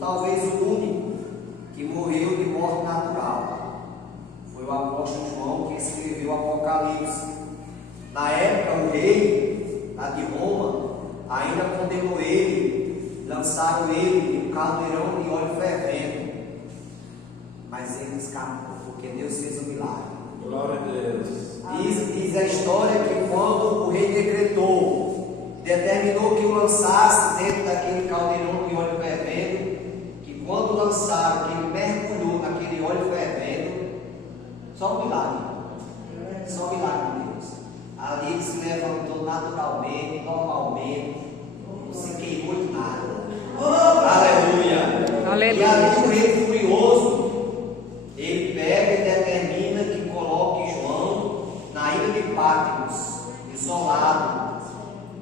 talvez o único que morreu de morte natural. Foi o apóstolo João que escreveu o Apocalipse. Na época, o rei lá de Roma ainda condenou ele, lançaram ele em um caldeirão de óleo fervendo, mas ele escapou, porque Deus fez um milagre. Glória a Deus. Diz a história que quando o rei decretou, determinou que o lançasse dentro daquele caldeirão de óleo fervendo, que quando lançaram, que ele mergulhou naquele óleo fervendo, só um milagre, só um milagre de Deus. Ali ele se levantou naturalmente, normalmente, não se queimou de nada. Aleluia! Aleluia. E ali o rei furioso, ele pega e determina que coloque João na ilha de Patmos, isolado.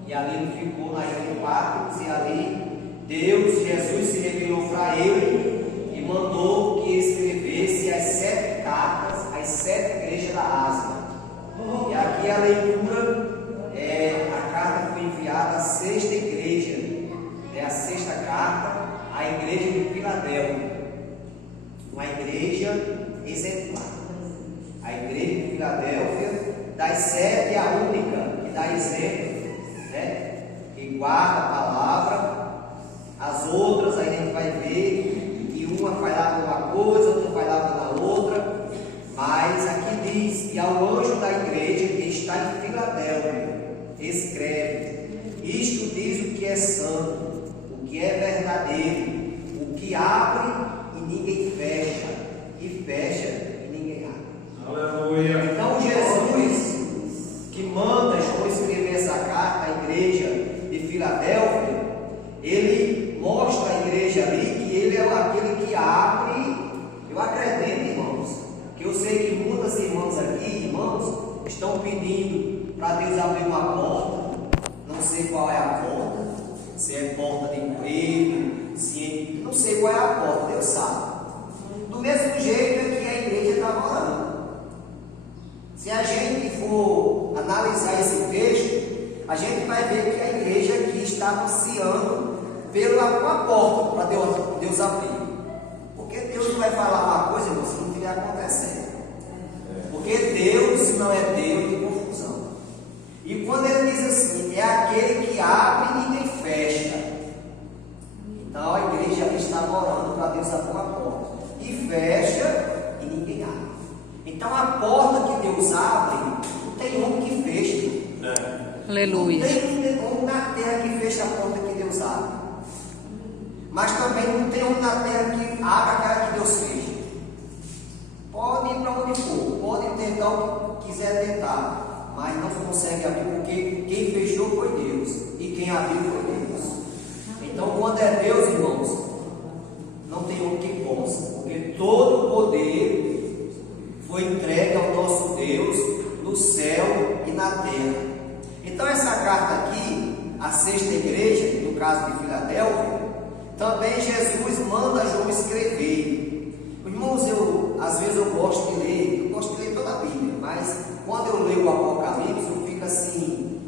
E ali ele ficou na ilha de Patmos, e ali Jesus se revelou para ele e mandou que escrevesse as 7 cartas às 7 igrejas da Ásia. E aqui a leitura, a carta foi enviada à 6ª igreja, a 6ª carta à igreja de Filadélfia, uma igreja exemplar. A igreja de Filadélfia, das 7 é a única que dá exemplo, né? Que guarda a palavra. As outras a gente vai ver que uma falhava numa coisa, outra falhava na outra, mas aqui diz: e ao anjo da igreja que está em Filadélfia, escreve: isto diz o que é santo, o que é verdadeiro, o que abre e ninguém fecha, e fecha e ninguém abre. Aleluia. Então Jesus, que manda João escrever essa carta à igreja de Filadélfia, ele mostra à igreja ali que ele é aquele que abre. Eu acredito, irmãos, que eu sei que muitas irmãs aqui, irmãos, estão pedindo para Deus abrir uma porta. Não sei qual é a porta, se é porta de emprego, não sei qual é a porta, Deus sabe. Do mesmo jeito é que a igreja está orando. Se a gente for analisar esse texto, a gente vai ver que a igreja aqui está ansiando pela porta para Deus abrir. Porque Deus não vai falar uma coisa, irmão, se não estiver acontecendo. Porque Deus não é Deus de confusão. E quando ele diz assim, é aquele que abre e ninguém fecha. Então a igreja está orando para Deus abrir uma porta. E fecha e ninguém abre. Então a porta que Deus abre, não tem um que fecha. Aleluia. Não tem um na terra que fecha a porta que Deus abre. Mas também não tem um na terra que abre aquela que Deus fecha. Pode ir para onde for, pode tentar o que quiser tentar, mas não consegue abrir, porque quem fechou foi Deus e quem abriu foi Deus. Então, quando é Deus, irmãos, não tem um que possa, porque todo o poder foi entregue ao nosso Deus no céu e na terra. Então, essa carta aqui, a 6ª igreja, no caso de Filadélfia, também Jesus manda João escrever. Irmãos, às vezes eu gosto de ler toda a Bíblia, mas quando eu leio o Apocalipse, eu fico assim,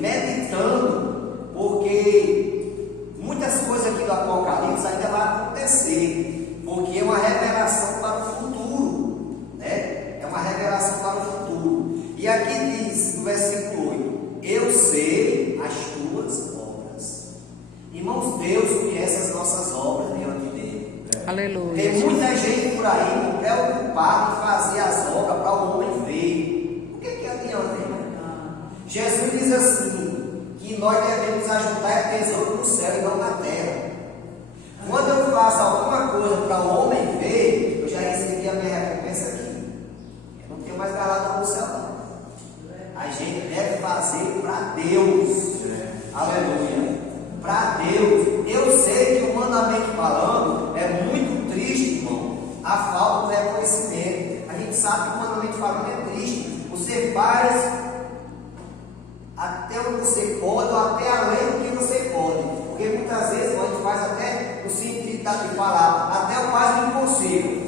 meditando, porque muitas coisas aqui do Apocalipse ainda vai acontecer, porque é uma revelação para o futuro, né? É uma revelação para o futuro. E aqui diz, no versículo 8, eu sei as tuas obras. Irmãos, Deus conhece as nossas obras diante dele. Aleluia. Tem muita gente por aí preocupada em fazer as obras para o homem ver. O que adianta, irmão? Jesus diz assim, que nós devemos ajuntar tesouro no céu e não na terra. Quando eu faço alguma coisa para o homem ver, eu já recebi a minha recompensa aqui. Eu não tenho mais galardão no céu, não. A gente deve fazer para Deus. Aleluia. Para Deus. Eu sei que, humanamente falando, é muito triste, irmão, a falta do reconhecimento. A gente sabe que, humanamente falando, é triste. Você faz até onde você pode, ou até além do que você pode. Porque muitas vezes a gente faz até no sentido de falar, até o quase impossível.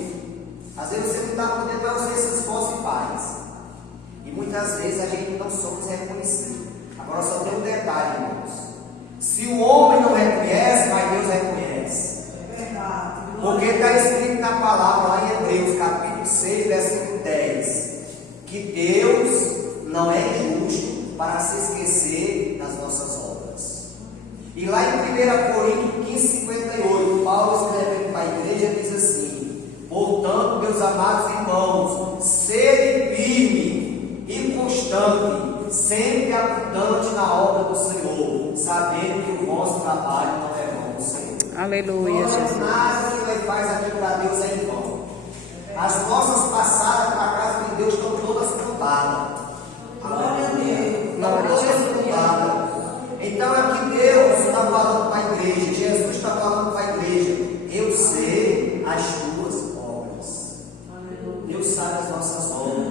Às vezes você não está podendo, mas você se esforça e faz. E muitas vezes a gente não somos reconhecidos. Agora só tem um detalhe, irmãos. Se o homem não reconhece, mas Deus reconhece. Aleluia, Jesus. Nada que ele faz aqui para Deus é em vão. As nossas passadas para a casa de Deus estão todas contadas. Aleluia. Estão todas contadas. Então é que Deus está falando para a igreja, Jesus está falando para a igreja. Eu sei as tuas obras. Deus sabe as nossas obras.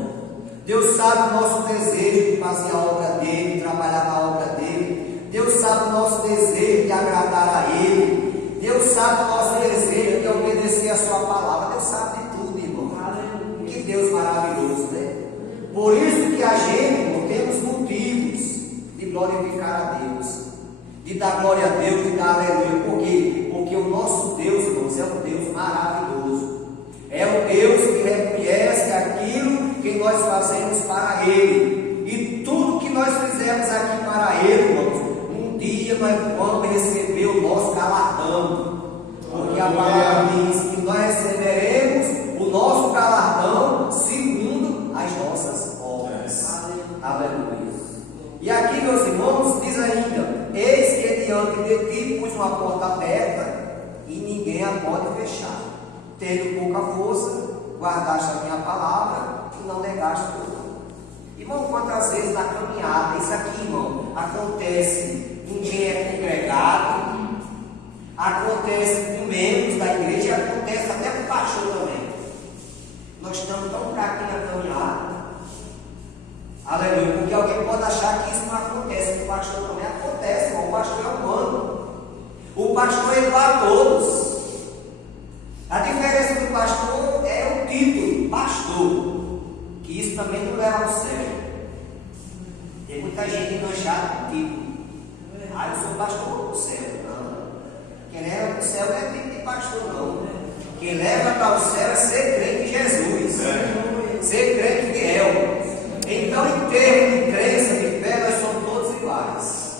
Deus sabe o nosso desejo de fazer a obra dele, de trabalhar na obra dele. Deus sabe o nosso desejo de agradar a ele. Deus sabe o nosso desejo de obedecer a sua palavra. Deus sabe de tudo, irmão. Que Deus maravilhoso, né? Por isso que a gente, irmão, temos motivos de glorificar a Deus, de dar glória a Deus, de dar aleluia. Por quê? Porque o nosso Deus, irmãos, é um Deus maravilhoso. É um Deus que reconhece aquilo que nós fazemos para Ele. E tudo que nós fizemos aqui para Ele, irmãos, um dia nós vamos receber o nosso galardão. Porque a palavra diz que nós receberemos o nosso galardão segundo as nossas obras. Aleluia. E aqui, meus irmãos, diz ainda: eis que diante de ti pus uma porta aberta e ninguém a pode fechar. Tendo pouca força, guardaste a minha palavra e não negaste o teu nome. Irmão, quantas vezes na caminhada, isso aqui, irmão, acontece em quem é congregado, acontece com membros da igreja, acontece até com o pastor também. Nós estamos tão fraquinhos na caminhada. Aleluia, porque alguém pode achar que isso não acontece, com o pastor também acontece, irmão. O pastor é humano. O pastor é para todos. A diferença do pastor é o título, pastor, que isso também não leva ao céu. Tem muita gente enganchada com o título. Ah, eu sou pastor, vou para o céu. Não. Quem leva para o céu não é título de pastor, não. Quem leva para o céu é ser crente em Jesus, ser crente em fiel. Então, em termos de crença, de fé, nós somos todos iguais.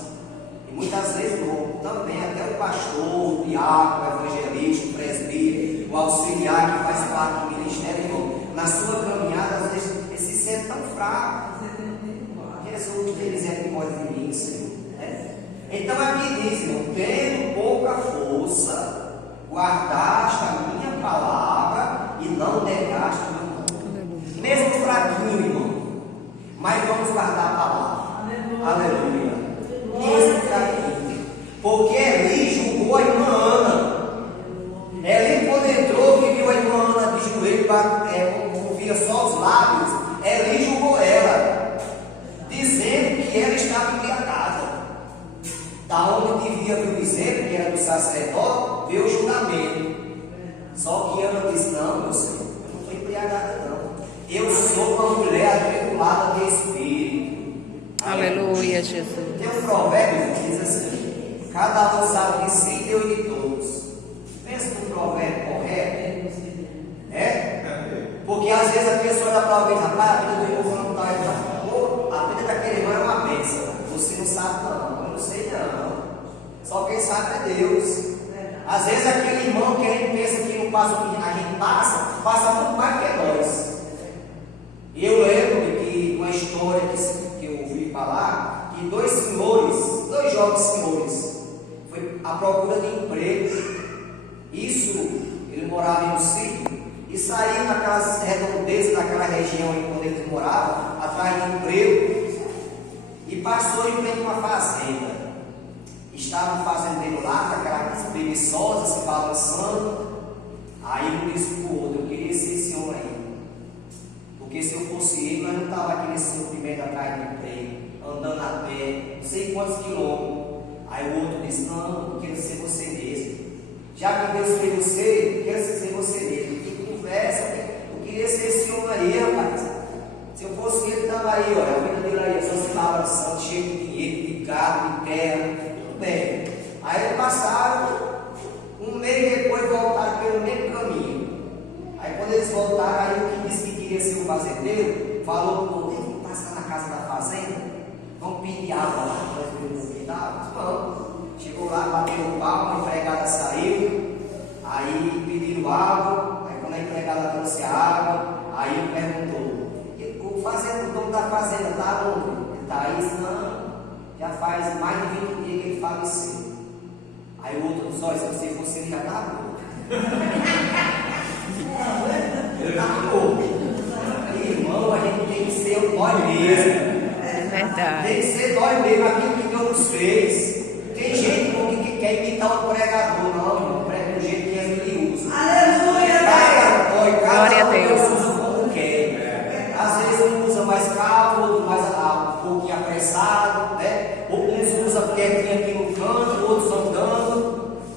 E muitas vezes, não, também, até o pastor, o diácono, o evangelista, o presbítero, o auxiliar que faz parte do ministério, irmão, na sua caminhada, às vezes, ele se sente tão fraco. Jesus, tem misericórdia de mim, Senhor. Então, aqui diz, irmão, tendo pouca força, guardaste a minha palavra e não negaste o meu nome. Mesmo fraquinho, irmão, mas vamos guardar a palavra. Aleluia. Mesmo fraquinho. Porque Eli julgou a irmã Ana. Eli, quando entrou, que viu a irmã Ana de joelho, ouvia só os lábios, Eli julgou ela, dizendo que ela estava embriagada. Da onde devia vir o exemplo, que era do sacerdote, veio o julgamento. Só que Ana disse: não, meu Senhor, eu não estou embriagada, não. Eu sou uma mulher atribulada de espírito. Aleluia, Jesus. Tem um provérbio que diz assim: cada um sabe de si, Deus de todos. Pensa num provérbio correto, né? Porque às vezes a pessoa olha para alguém: rapaz, a vida do irmão não está, a vida daquele irmão é uma bênção. Você não sabe, não. Eu não sei, não. Só quem sabe é Deus. Às vezes aquele irmão que a gente pensa que não passa o que a gente passa muito mais que nós. E eu lembro que uma história que eu ouvi falar, que dois jovens senhores, foi à procura de emprego. Isso, ele morava em um sítio e saía naquelas redondezas daquela região onde ele morava, atrás de emprego, e passou em frente a uma fazenda. Estava um fazendeiro lá, com aquela preguiçosa, se balançando. Aí um disse para o outro: eu queria ser esse homem aí, porque se eu fosse ele, nós não estava aqui nesse sofrimento atrás do emprego, andando a pé, não sei quantos quilômetros. Aí o outro disse: não, eu quero ser você mesmo. Já que Deus fez você, eu quero ser você mesmo. Que conversa, eu queria ser esse homem aí, rapaz. Se eu fosse ele, estava aí, olha, a vida dele aí, só se balançando, cheio de dinheiro, de gado, de terra, tudo bem. Aí eles passaram, um mês depois voltaram pelo mesmo caminho. Aí quando eles voltaram, aí o que disse que queria ser um fazendeiro, falou para o outro: vamos passar na casa da fazenda, vamos pedir água lá, nós vamos pedir. Vamos. Chegou lá, bateu o palmo, a empregada saiu, aí pediram água, aí quando a empregada trouxe a água, aí ele perguntou: o fazenda, o dono da fazenda está onde? Ele está aí? Não, já faz mais de 20 dias que ele faleceu. Aí o outro diz, olha, se você fosse ele já estava morto. Ele estava morto. Irmão, a gente tem que ser nós mesmos. É verdade. Tem que ser nós mesmos, aquilo que Deus nos fez. Tem gente que quer imitar o pregador, não, irmão. Prega do jeito que ele usa. Aleluia! Glória a Deus. Usa como quer. Às vezes um usa mais calmo, outro mais um pouquinho apressado, né? Uns usam quietinho aqui no canto, outros andando.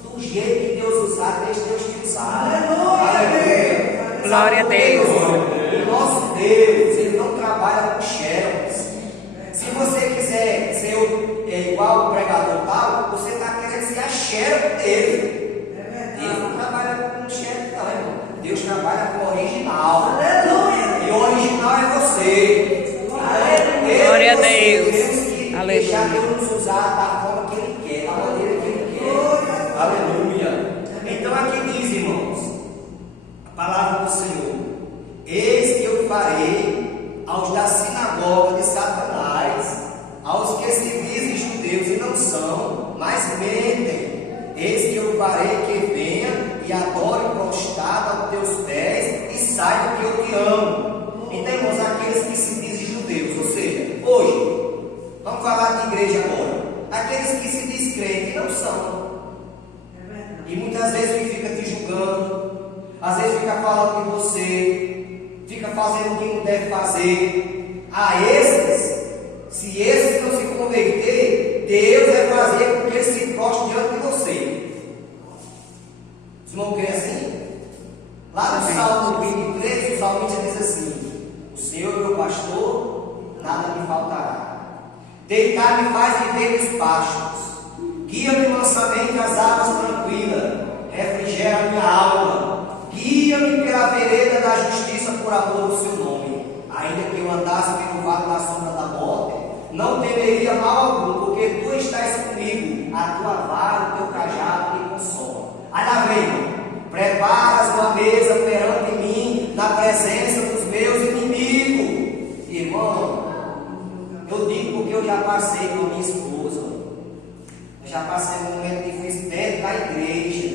Do jeito que Deus usar, deixa Deus te usar. Aleluia! Glória a Deus. O nosso Deus, Ele não trabalha com xerox. Se você quiser ser igual o pregador tal, você está querendo ser a xerox dele. Deus não trabalha com xerox, não, irmão. Deus trabalha com o original. Aleluia! E o original é você. Glória a Deus. Deixar Deus nos usar da forma que Ele quer, da maneira que Ele quer. Aleluia. Então aqui diz, irmãos, a palavra do Senhor: eis que eu farei aos da sinagoga de Satanás, aos que se dizem judeus e não são, mas mentem. Eis que eu farei que venha e adore prostrado aos teus pés e saiba que eu te amo. Então, irmãos, aqueles que se dizem judeus, ou seja, hoje, vamos falar de igreja agora, aqueles que se dizem crentes e não são. E muitas vezes fica te julgando, às vezes fica falando de você, fica fazendo o que não deve fazer. A esses, se esses não se converter, Deus vai fazer com que eles se prostem diante de você. Os irmãos creem assim? Lá no Salmo 23, o salmista diz assim: o Senhor é meu pastor, nada me faltará. Deitar-me faz viver nos pastos, guia-me mansamente às águas tranquilas, refrigera minha alma, guia-me pela vereda da justiça por amor do seu nome. Ainda que eu andasse pelo vale da sombra da morte, não temeria mal algum, porque tu estás comigo, a tua vara, o teu cajado me consola. Aí lá vem, preparas uma mesa perante mim, na presença dos meus inimigos. Irmão, eu digo porque eu já passei com a minha esposa. Eu já passei um momento difícil dentro da igreja.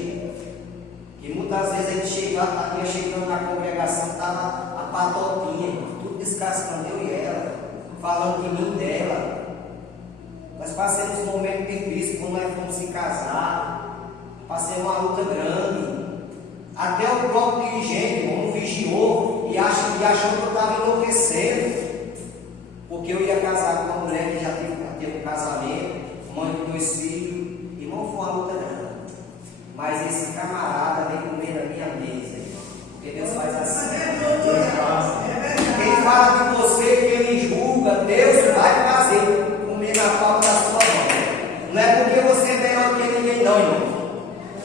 Que muitas vezes a gente ia chegando na congregação, estava a patotinha, tudo descascando, eu e ela, falando de mim e dela. Nós passamos um momento difícil quando nós fomos se casar. Passei uma luta grande. Até o próprio dirigente, irmão, vigiou e achou que eu estava enlouquecendo. Porque eu ia casar com uma mulher que já teve um casamento, mãe de 2 filhos. Irmão, foi uma luta grande. Mas esse camarada vem comer na minha mesa, irmão. Porque Deus faz assim. Quem fala de você que ele julga, Deus vai fazer comer na palma da sua mão. Não é porque você é melhor que ninguém, não, irmão.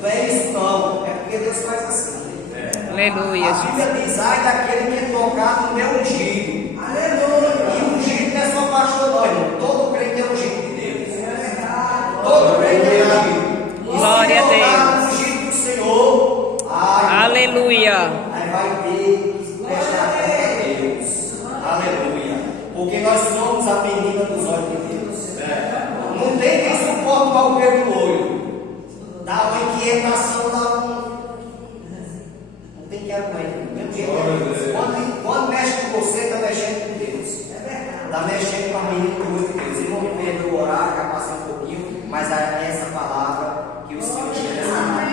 Não é isso, não. É porque Deus faz assim. Aleluia. A Bíblia diz: ai daquele que é tocado no meu ungido. Aleluia! E o ungido não é só pastor, não, irmão. Todo crente é ungido de Deus. Todo crente é ungido. Glória a Deus. O ungido do Senhor. Ai, Aleluia. aí vai ter que prestar conta a Deus. Aleluia. Porque nós somos a menina dos olhos de Deus. Não tem quem suporte o mal pelo